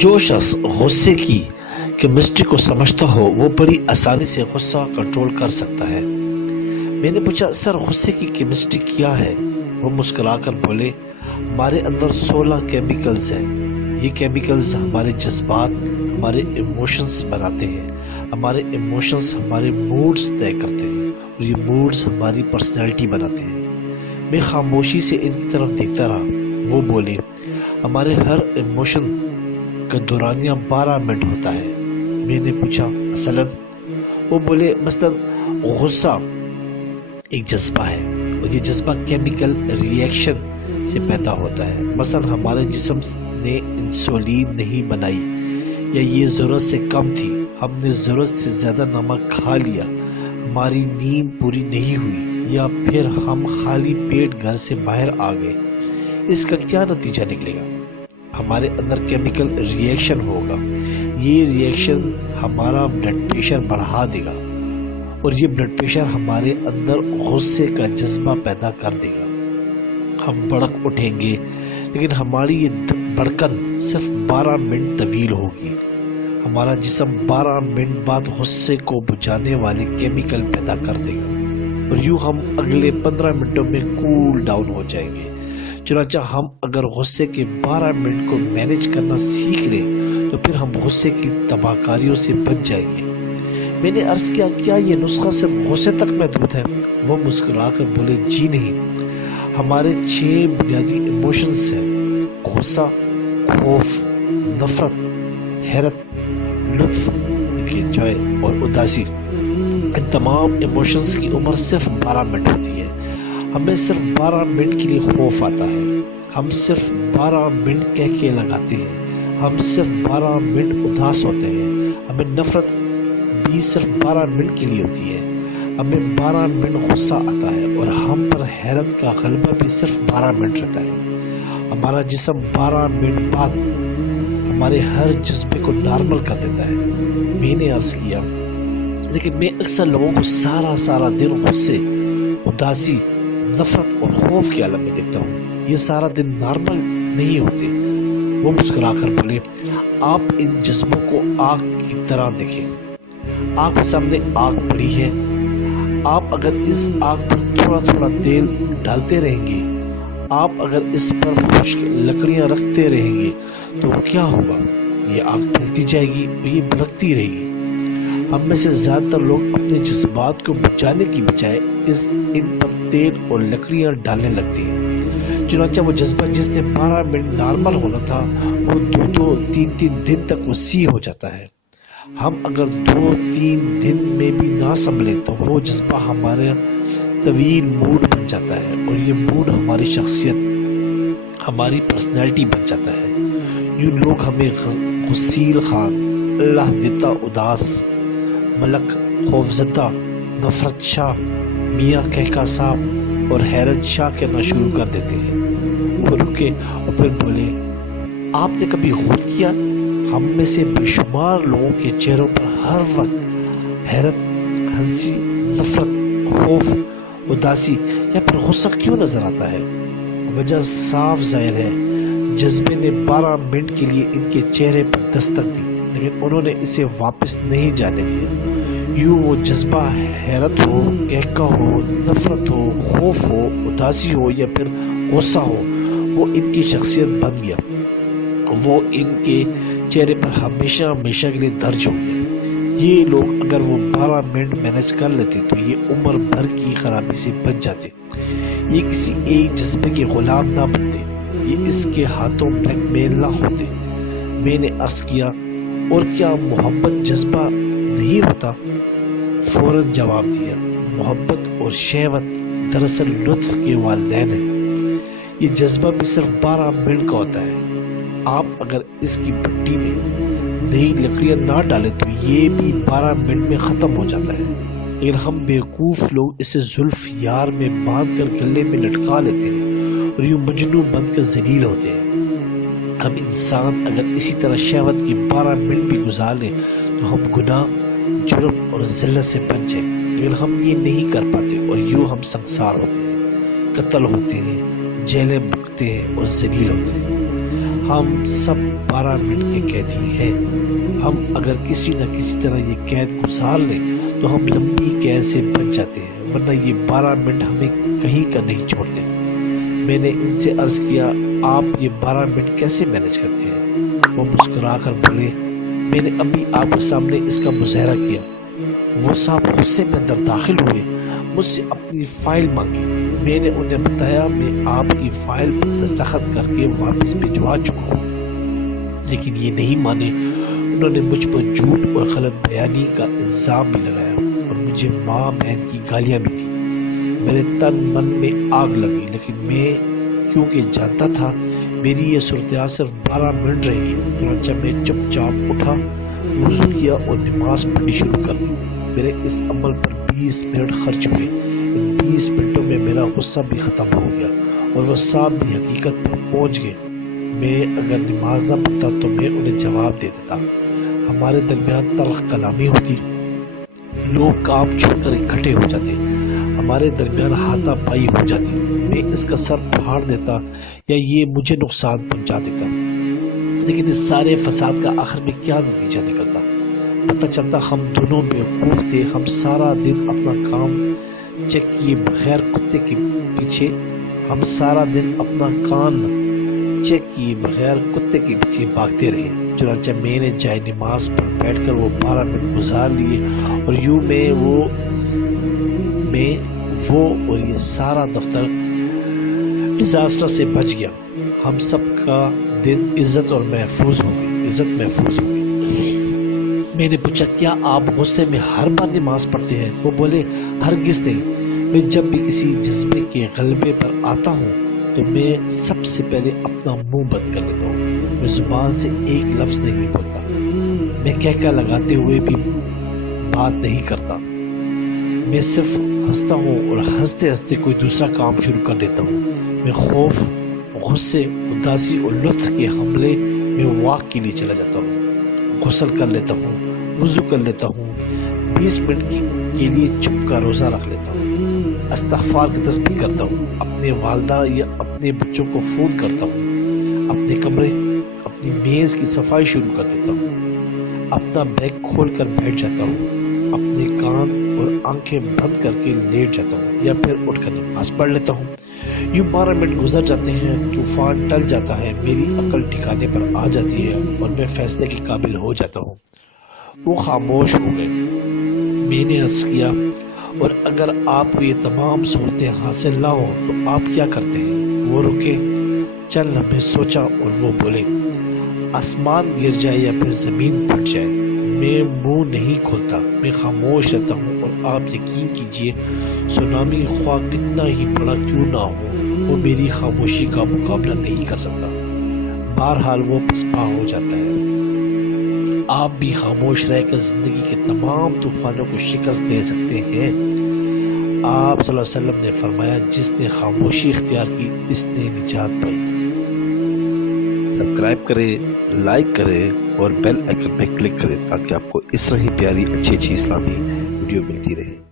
جو شخص غصے کی کیمسٹری کو سمجھتا ہو وہ بڑی آسانی سے غصہ کنٹرول کر سکتا ہے۔ میں نے پوچھا سر غصے کی کیمسٹری کیا ہے؟ وہ مسکرا کر بولے ہمارے اندر 16 کیمیکلز ہیں۔ یہ کیمیکلز ہمارے جذبات، ہمارے ایموشنز بناتے ہیں، ہمارے ایموشنز ہمارے موڈز طے کرتے ہیں اور یہ موڈز ہماری پرسنالٹی بناتے ہیں۔ میں خاموشی سے ان کی طرف دیکھتا رہا۔ وہ بولے ہمارے ہر ایموشن کا دورانیہ 12 منٹ ہوتا ہے۔ میں نے پوچھا مثلاً؟ وہ بولے مثلاً غصہ ایک جذبہ ہے اور یہ جذبہ کیمیکل ریئیکشن سے پیدا ہوتا ہے۔ مثلاً ہمارے جسم نے انسولین نہیں بنائی یا یہ ضرورت سے کم تھی، ہم نے ضرورت سے زیادہ نمک کھا لیا، ہماری نیند پوری نہیں ہوئی یا پھر ہم خالی پیٹ گھر سے باہر آ گئے۔ اس کا کیا نتیجہ نکلے گا؟ ہمارے اندر کیمیکل ریئیکشن ہوگا۔ یہ ریئیکشن ہمارا بلڈ پریشر بڑھا دے گا اور یہ بلڈ پریشر ہمارے اندر غصے کا جذبہ پیدا کر دے گا۔ ہم بڑک اٹھیں گے لیکن ہماری یہ بڑکن صرف 12 منٹ طویل ہوگی۔ ہمارا جسم 12 منٹ بعد غصے کو بجھانے والے کیمیکل پیدا کر دے گا اور یوں ہم اگلے 15 منٹوں میں کول ڈاؤن ہو جائیں گے۔ چنانچہ ہم اگر غصے کے 12 منٹ کو مینج کرنا سیکھ لیں تو پھر ہم غصے کی تباہ کاریوں سے بچ جائیں گے۔ میں نے عرض کیا کیا یہ نسخہ صرف غصے تک محدود ہے؟ وہ مسکرا کر بولے جی نہیں، ہمارے 6 بنیادی ایموشنز ہیں: غصہ، خوف، نفرت، حیرت، لطف، انجوائے اور اداسی۔ ان تمام ایموشنز کی عمر صرف 12 منٹ ہوتی ہے۔ ہمیں صرف 12 منٹ کے لیے خوف آتا ہے، ہم صرف 12 منٹ کہہ کے لگاتے ہیں، ہم صرف 12 منٹ اداس ہوتے ہیں، ہمیں نفرت بھی صرف 12 منٹ کے لیے ہوتی ہے، ہمیں 12 منٹ غصہ آتا ہے اور ہم پر حیرت کا غلبہ بھی صرف 12 منٹ رہتا ہے۔ ہمارا جسم 12 منٹ بعد ہمارے ہر جذبے کو نارمل کر دیتا ہے۔ میں نے عرض کیا لیکن میں اکثر لوگوں کو سارا دن غصے، اداسی، نفرت اور خوف کے عالم میں دیکھتا ہوں، یہ سارا دن نارمل نہیں ہوتے۔ وہ مسکرا کر بولے آپ ان جذبوں کو آگ کی طرح دیکھیں۔ آگ کے سامنے آگ پڑی ہے، آپ اگر اس آگ پر تھوڑا تیل ڈالتے رہیں گے، آپ اگر اس پر خشک لکڑیاں رکھتے رہیں گے تو کیا ہوگا؟ یہ آگ پھیلتی جائے گی اور یہ بھڑکتی رہے گی۔ ہم میں سے زیادہ تر لوگ اپنے جذبات کو بجھانے کی بجائے ان پر تیل اور لکڑیاں ڈالنے لگتے ہیں۔ چنانچہ وہ جذبہ جس نے 12 منٹ نارمل ہونا تھا وہ 2-3 دن تک وسیع ہو جاتا ہے۔ ہم اگر 2-3 دن میں بھی نہ سنبھلیں تو وہ جذبہ ہمارا طویل موڈ بن جاتا ہے اور یہ موڈ ہماری شخصیت، ہماری پرسنالٹی بن جاتا ہے۔ یوں لوگ ہمیں غسیل خان، اللہ دیتا اداس، ملک خوفزدہ، نفرت شاہ، میاں کہکا صاحب اور حیرت شاہ کہنا شروع کر دیتے ہیں۔ وہ رکے اور پھر بولے آپ نے کبھی غور کیا ہم میں سے بے شمار لوگوں کے چہروں پر ہر وقت حیرت، ہنسی، نفرت، خوف، اداسی یا پھر غصہ کیوں نظر آتا ہے؟ وجہ صاف ظاہر ہے، جذبے نے 12 منٹ کے لیے ان کے چہرے پر دستک دی لیکن انہوں نے اسے واپس نہیں جانے دیا۔ یوں وہ جذبہ حیرت ہو، کہکا ہو، نفرت ہو، خوف ہو، اداسی ہو یا پھر غصہ ہو، وہ ان کی شخصیت بن گیا، وہ ان کے چہرے پر ہمیشہ کے لیے درج ہو گیا۔ یہ لوگ اگر وہ 12 منٹ مینج کر لیتے تو یہ عمر بھر کی خرابی سے بچ جاتے۔ یہ کسی ایک جذبے کے غلام نہ بنتے، یہ اس کے ہاتھوں بلیک میل نہ ہوتے۔ میں نے عرض کیا اور کیا محبت جذبہ نہیں ہوتا؟ فوراً جواب دیا محبت اور شہوت دراصل لطف کے والدین ہیں۔ یہ جذبہ بھی صرف 12 منٹ کا ہوتا ہے۔ آپ اگر اس کی بھٹی میں نئی لکڑیاں نہ ڈالیں تو یہ بھی 12 منٹ میں ختم ہو جاتا ہے، لیکن ہم بیوقوف لوگ اسے زلف یار میں باندھ کر گلے میں لٹکا لیتے ہیں اور یوں مجنوں بن کر ذلیل ہوتے ہیں۔ ہم انسان اگر اسی طرح شہوت کی 12 منٹ بھی گزار لیں تو ہم گناہ، جرم اور ذلت سے بچ جائیں، لیکن ہم یہ نہیں کر پاتے اور یوں ہم سنسار ہوتے ہیں، قتل ہوتے ہیں، جیلیں بکتے ہیں اور ذلیل ہوتے ہیں۔ ہم سب 12 منٹ کے قیدی ہیں۔ ہم اگر کسی نہ کسی طرح یہ قید گزار لیں تو ہم لمبی قید سے بچ جاتے ہیں، ورنہ یہ 12 منٹ ہمیں کہیں کا نہیں چھوڑتے۔ میں نے ان سے عرض کیا، آپ یہ 12 منٹ کیسے مینج کرتے ہیں؟ وہ مسکرا کر بولے، میں نے ابھی آپ کے سامنے اس کا مظاہرہ کیا۔ وہ صاحب غصے میں اندر داخل ہوئے، مجھ سے اپنی فائل مانگی۔ میں نے انہیں بتایا میں آپ کی فائل پر دستخط کر کے واپس بھجوا چکا ہوں، لیکن یہ نہیں مانے۔ انہوں نے مجھ پر جھوٹ اور غلط بیانی کا الزام بھی لگایا اور مجھے ماں بہن کی گالیاں بھی دی۔ میرے تن من میں آگ لگی، لیکن میں کیونکہ جانتا تھا میری یہ صورتحال صرف 12 منٹ رہے گی، چنانچہ میں چپ چاپ اٹھا، وضو کیا اور نماز پڑھنی شروع کر دی۔ میرے اس عمل پر 20 منٹ خرچ ہوئے۔ ان 20 منٹوں میں میرا غصہ بھی ختم ہو گیا اور وہ صاحب بھی حقیقت پر پہنچ گئے۔ میں اگر نماز نہ پڑھتا تو میں انہیں جواب دے دیتا، ہمارے درمیان تلخ کلامی ہوتی، لوگ کام چھوڑ کر اکٹھے ہو جاتے، ہمارے درمیان ہاتھا پائی ہو جاتی، میں اس کا سر پھاڑ دیتا یا یہ مجھے نقصان پہنچا دیتا۔ لیکن اس سارے فساد کا آخر میں کیا نتیجہ نکلتا؟ پتہ چلتا ہم دونوں بیوقوف تھے۔ ہم سارا دن اپنا کام چیک کیے بغیر کتے کے پیچھے بھاگتے رہے۔ چنانچہ میں نے جائے نماز پر بیٹھ کر وہ 12 منٹ گزار لیے اور یوں میں وہ اور یہ سارا دفتر ڈیزاسٹر سے بچ گیا۔ ہم سب کا دن عزت محفوظ ہو گئی۔ میں نے پوچھا، کیا آپ غصے میں ہر بار نماز پڑھتے ہیں؟ وہ بولے، ہرگز نہیں۔ میں جب بھی کسی جذبے کے غلبے پر آتا ہوں تو میں سب سے پہلے اپنا منہ بند کر لیتا ہوں۔ میں زبان سے ایک لفظ نہیں بولتا، میں کہکا لگاتے ہوئے بھی بات نہیں کرتا، میں صرف ہنستا ہوں اور ہنستے ہنستے کوئی دوسرا کام شروع کر دیتا ہوں۔ میں خوف، غصے، اداسی اور لطف کے حملے میں واک کے لیے چلا جاتا ہوں، غسل کر لیتا ہوں، وضو کر لیتا ہوں، 20 منٹ کے لیے چپ کا روزہ رکھ لیتا ہوں، استغفار کی تسبیح کرتا ہوں، اپنے والدہ یا اپنے بچوں کو فون کرتا ہوں، اپنے کمرے، اپنی میز کی صفائی شروع کر دیتا ہوں، اپنا بیگ کھول کر بیٹھ جاتا ہوں، اپنے کان اور آنکھیں بند کر کے لیٹ جاتا ہوں یا پھر اٹھ کر نماز پڑھ لیتا ہوں۔ یوں 12 منٹ گزر جاتے ہیں، طوفان ٹل جاتا ہے، میری عقل ٹھکانے پر آ جاتی ہے اور میں فیصلے کے قابل ہو جاتا ہوں۔ وہ خاموش ہو گئے۔ میں نے عرض کیا، اور اگر آپ کو یہ تمام صورتیں حاصل نہ ہوں تو آپ کیا کرتے ہیں؟ وہ رکے، چند لمحے سوچا اور وہ بولے، آسمان گر جائے یا پھر زمین پھٹ جائے، میں منہ نہیں کھولتا، میں خاموش رہتا ہوں، اور آپ یقین کیجئے سونامی خواہ کتنا ہی بڑا کیوں نہ ہو، وہ میری خاموشی کا مقابلہ نہیں کر سکتا۔ بہرحال وہ پسپا ہو جاتا ہے۔ آپ بھی خاموش رہ کر زندگی کے تمام طوفانوں کو شکست دے سکتے ہیں۔ آپ صلی اللہ علیہ وسلم نے فرمایا، جس نے خاموشی اختیار کی اس نے نجات پائی۔ سبسکرائب کریں، لائک کریں اور بیل آئیکن پہ کلک کریں تاکہ آپ کو اس طرح ہی پیاری اچھی اسلامی ویڈیو ملتی رہے۔